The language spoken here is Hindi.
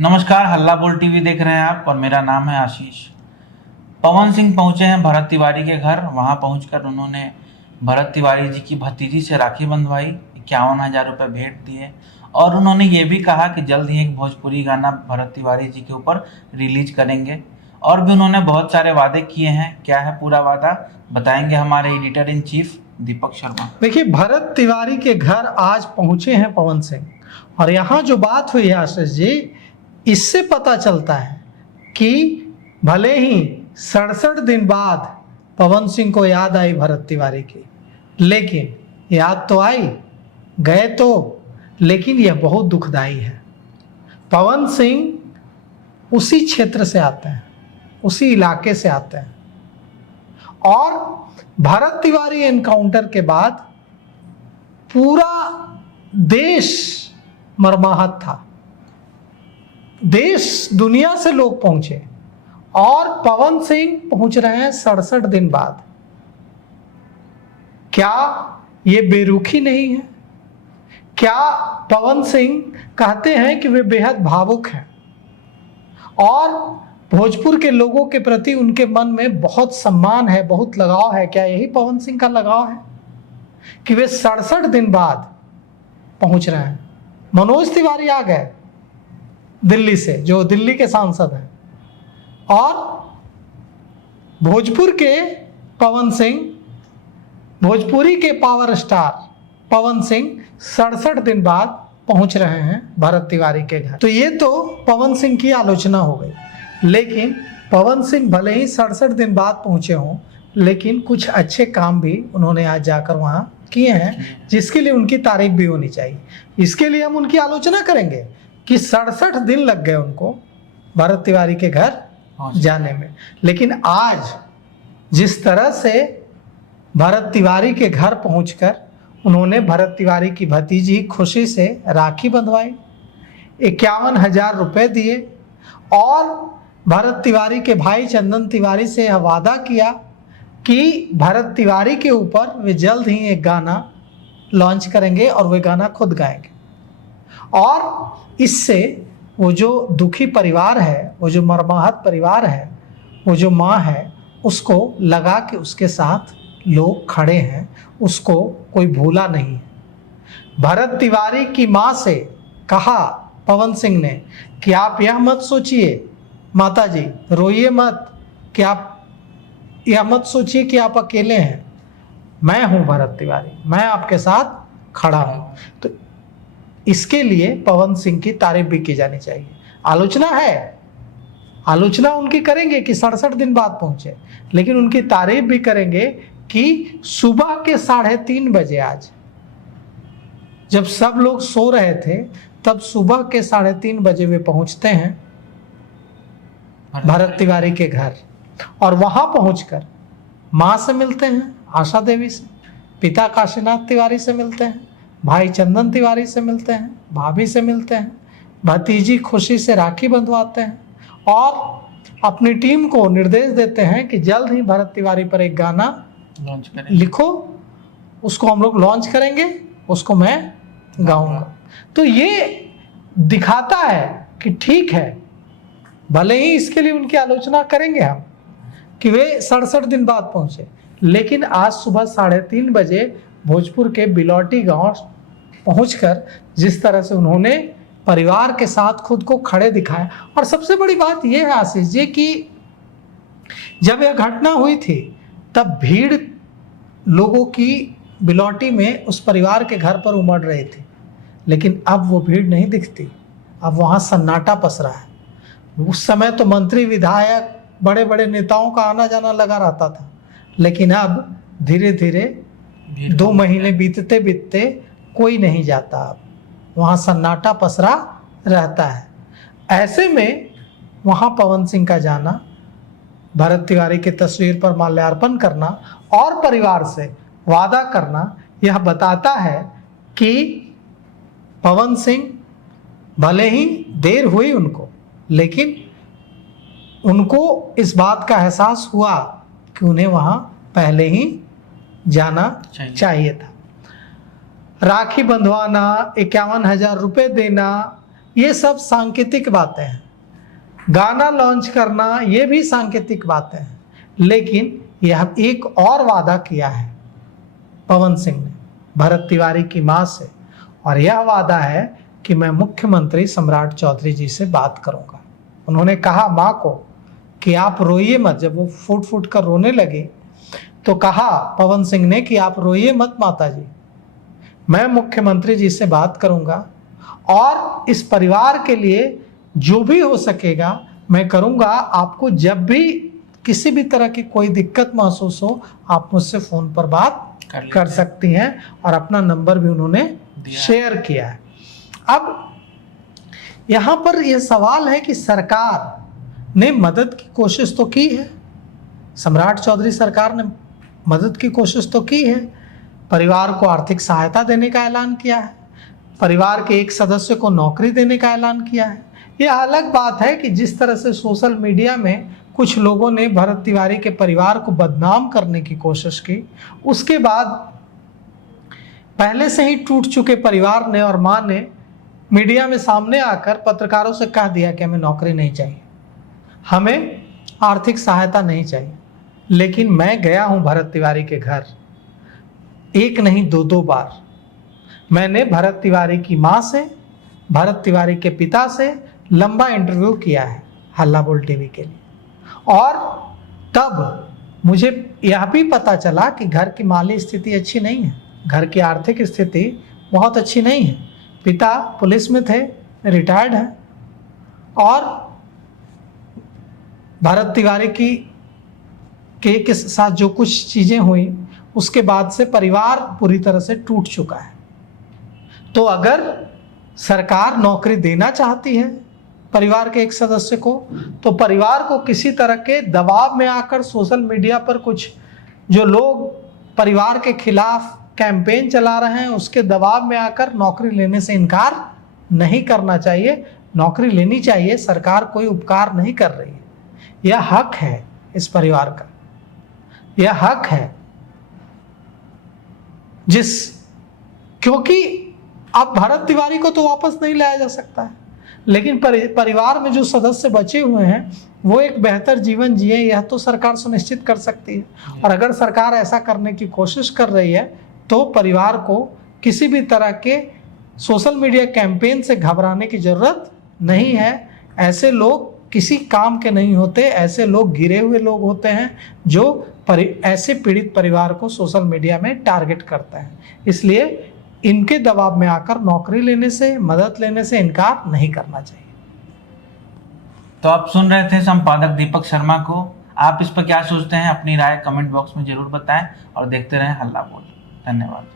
नमस्कार, हल्ला बोल टीवी देख रहे हैं आप और मेरा नाम है आशीष। पवन सिंह पहुंचे हैं भरत तिवारी के घर। वहां पहुंचकर उन्होंने भरत तिवारी जी की भतीजी से राखी बंधवाई, 51,000 रुपये भेंट दिए और उन्होंने ये भी कहा कि जल्द ही एक भोजपुरी गाना भरत तिवारी जी के ऊपर रिलीज करेंगे। और भी उन्होंने बहुत सारे वादे किए हैं। क्या है पूरा वादा, बताएंगे हमारे editor in chief Deepak Sharma. देखिए, भरत तिवारी के घर आज पहुंचे हैं पवन सिंह और यहाँ जो बात हुई है आशीष जी, इससे पता चलता है कि भले ही 67 दिन बाद पवन सिंह को याद आई भरत तिवारी की, लेकिन याद तो आई, गए तो, लेकिन यह बहुत दुखदाई है। पवन सिंह उसी क्षेत्र से आते हैं, उसी इलाके से आते हैं और भरत तिवारी एनकाउंटर के बाद पूरा देश मर्माहत था। देश दुनिया से लोग पहुंचे और पवन सिंह पहुंच रहे हैं 67 दिन बाद। क्या ये बेरुखी नहीं है? क्या पवन सिंह कहते हैं कि वे बेहद भावुक हैं और भोजपुर के लोगों के प्रति उनके मन में बहुत सम्मान है, बहुत लगाव है? क्या यही पवन सिंह का लगाव है कि वे 67 दिन बाद पहुंच रहे हैं? मनोज तिवारी आ गए दिल्ली से, जो दिल्ली के सांसद हैं, और भोजपुर के पवन सिंह, भोजपुरी के पावर स्टार पवन सिंह 67 दिन बाद पहुंच रहे हैं भरत तिवारी के घर। तो ये तो पवन सिंह की आलोचना हो गई, लेकिन पवन सिंह भले ही 67 दिन बाद पहुंचे हों, लेकिन कुछ अच्छे काम भी उन्होंने आज जाकर वहां किए हैं, जिसके लिए उनकी तारीफ भी होनी चाहिए। इसके लिए हम उनकी आलोचना करेंगे कि 67 दिन लग गए उनको भरत तिवारी के घर जाने में, लेकिन आज जिस तरह से भरत तिवारी के घर पहुंचकर उन्होंने भरत तिवारी की भतीजी खुशी से राखी बंधवाई, 51,000 रुपये दिए और भरत तिवारी के भाई चंदन तिवारी से यह वादा किया कि भरत तिवारी के ऊपर वे जल्द ही एक गाना लॉन्च करेंगे और वे गाना खुद गाएंगे। और इससे वो जो दुखी परिवार है, वो जो मर्माहत परिवार है, वो जो माँ है, उसको लगा कि उसके साथ लोग खड़े हैं, उसको कोई भूला नहीं है। भरत तिवारी की माँ से कहा पवन सिंह ने कि आप यह मत सोचिए माता जी, रोइए मत, कि आप यह मत सोचिए कि आप अकेले हैं, मैं हूँ भरत तिवारी, मैं आपके साथ खड़ा हूँ। तो इसके लिए पवन सिंह की तारीफ भी की जानी चाहिए। आलोचना है, आलोचना उनकी करेंगे कि 67 दिन बाद पहुंचे, लेकिन उनकी तारीफ भी करेंगे कि सुबह के 3:30 बजे आज जब सब लोग सो रहे थे, तब सुबह के 3:30 बजे वे पहुंचते हैं भरत तिवारी के घर और वहां पहुंचकर माँ से मिलते हैं, आशा देवी से, पिता काशीनाथ तिवारी से मिलते हैं, भाई चंदन तिवारी से मिलते हैं, भाभी से मिलते हैं, भतीजी खुशी से राखी बंधवाते हैं और अपनी टीम को निर्देश देते हैं कि जल्द ही भरत तिवारी पर एक गाना लॉन्च करें, लिखो, उसको हम लोग लॉन्च करेंगे, उसको मैं गाऊंगा। तो ये दिखाता है कि ठीक है, भले ही इसके लिए उनकी आलोचना करेंगे हम कि वे 67 दिन बाद पहुंचे, लेकिन आज सुबह 3:30 बजे भोजपुर के बिलौटी गांव पहुंचकर जिस तरह से उन्होंने परिवार के साथ खुद को खड़े दिखाया। और सबसे बड़ी बात यह है आशीष जी कि जब यह घटना हुई थी तब भीड़ लोगों की बिलौटी में उस परिवार के घर पर उमड़ रही थी, लेकिन अब वो भीड़ नहीं दिखती, अब वहाँ सन्नाटा पसरा है। उस समय तो मंत्री, विधायक, बड़े बड़े नेताओं का आना जाना लगा रहता था, लेकिन अब धीरे धीरे 2 महीने बीतते बीतते कोई नहीं जाता, अब वहाँ सन्नाटा पसरा रहता है। ऐसे में वहाँ पवन सिंह का जाना, भरत तिवारी की तस्वीर पर माल्यार्पण करना और परिवार से वादा करना, यह बताता है कि पवन सिंह भले ही देर हुई उनको, लेकिन उनको इस बात का एहसास हुआ कि उन्हें वहाँ पहले ही जाना चाहिए था। राखी बंधवाना, 51,000 रुपये देना, ये सब सांकेतिक बातें हैं। गाना लॉन्च करना ये भी सांकेतिक बातें हैं। लेकिन यह एक और वादा किया है पवन सिंह ने भरत तिवारी की मां से, और यह वादा है कि मैं मुख्यमंत्री सम्राट चौधरी जी से बात करूंगा। उन्होंने कहा मां को कि आप रोइए मत। जब वो फूट फूट कर रोने लगी तो कहा पवन सिंह ने कि आप रोइए मत माता जी, मैं मुख्यमंत्री जी से बात करूंगा और इस परिवार के लिए जो भी हो सकेगा मैं करूंगा। आपको जब भी किसी भी तरह की कोई दिक्कत महसूस हो आप मुझसे फोन पर बात कर सकती हैं, और अपना नंबर भी उन्होंने शेयर किया है। अब यहां पर यह सवाल है कि सरकार ने मदद की कोशिश तो की है, सम्राट चौधरी सरकार ने मदद की कोशिश तो की है, परिवार को आर्थिक सहायता देने का ऐलान किया है, परिवार के एक सदस्य को नौकरी देने का ऐलान किया है। यह अलग बात है कि जिस तरह से सोशल मीडिया में कुछ लोगों ने भरत तिवारी के परिवार को बदनाम करने की कोशिश की, उसके बाद पहले से ही टूट चुके परिवार ने और मां ने मीडिया में सामने आकर पत्रकारों से कह दिया कि हमें नौकरी नहीं चाहिए, हमें आर्थिक सहायता नहीं चाहिए। लेकिन मैं गया हूं भरत तिवारी के घर, एक नहीं दो बार। मैंने भरत तिवारी की मां से, भरत तिवारी के पिता से लंबा इंटरव्यू किया है हल्ला बोल टीवी के लिए, और तब मुझे यह भी पता चला कि घर की माली स्थिति अच्छी नहीं है, घर की आर्थिक स्थिति बहुत अच्छी नहीं है। पिता पुलिस में थे, रिटायर्ड हैं, और भरत तिवारी के साथ जो कुछ चीज़ें हुई उसके बाद से परिवार पूरी तरह से टूट चुका है। तो अगर सरकार नौकरी देना चाहती है परिवार के एक सदस्य को, तो परिवार को किसी तरह के दबाव में आकर सोशल मीडिया पर कुछ जो लोग परिवार के खिलाफ कैंपेन चला रहे हैं उसके दबाव में आकर नौकरी लेने से इनकार नहीं करना चाहिए। नौकरी लेनी चाहिए, सरकार कोई उपकार नहीं कर रही है, यह हक है इस परिवार का, यह हक है क्योंकि अब भरत तिवारी को तो वापस नहीं लाया जा सकता है, लेकिन परिवार में जो सदस्य बचे हुए हैं वो एक बेहतर जीवन जिए, यह तो सरकार सुनिश्चित कर सकती है। और अगर सरकार ऐसा करने की कोशिश कर रही है तो परिवार को किसी भी तरह के सोशल मीडिया कैंपेन से घबराने की जरूरत नहीं है। ऐसे लोग किसी काम के नहीं होते, ऐसे लोग गिरे हुए लोग होते हैं जो ऐसे पीड़ित परिवार को सोशल मीडिया में टारगेट करते हैं। इसलिए इनके दबाव में आकर नौकरी लेने से, मदद लेने से इनकार नहीं करना चाहिए। तो आप सुन रहे थे संपादक दीपक शर्मा को। आप इस पर क्या सोचते हैं अपनी राय कमेंट बॉक्स में जरूर बताएं और देखते रहें हल्ला बोल। धन्यवाद।